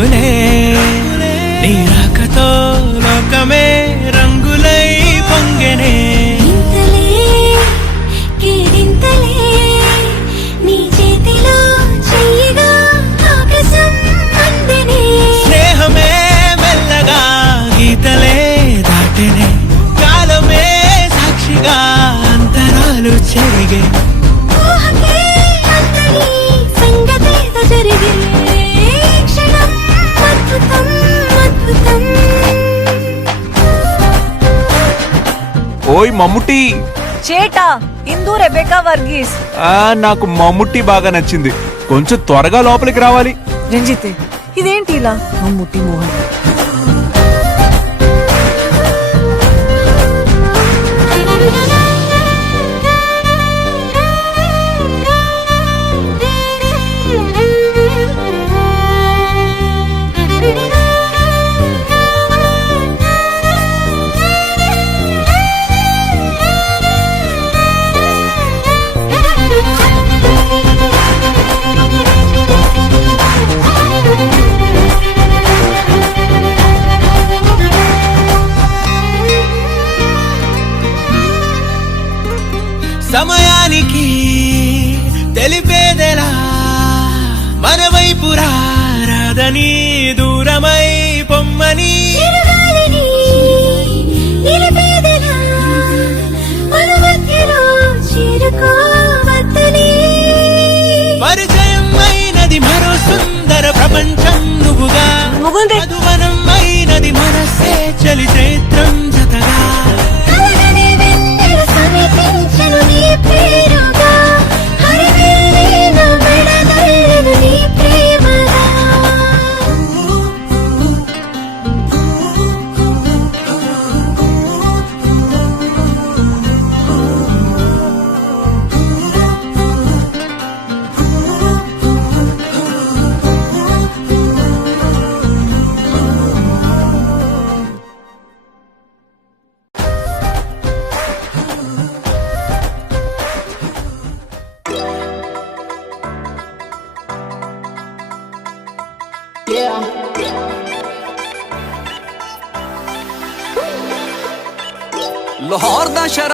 రంగులే నీ రాకతో లోకమే రంగులై పొంగెనే స్నేహమే మెల్లగా గీతలే దాటెనే కాలమే సాక్షిగా అంతరాలు చెరిగే ఓయ్ మమ్ముట్టి చేటా ఇందు రెబెకా వర్గీస్. నాకు మమ్ముట్టి బాగా నచ్చింది. కొంచెం త్వరగా లోపలికి రావాలి. రంజిత్ ఇదేంటి ఇలా మమ్ముట్టి మోహన్ సమయానికి తెలిపేదెలా మన వైపు రాదని దూరమై పొమ్మని పరిచయం అయినది మరో సుందర ప్రపంచం నువ్వుగా మధువనం అయినది మనసే చలి చైత్రం జతగా लाहौर दा शहर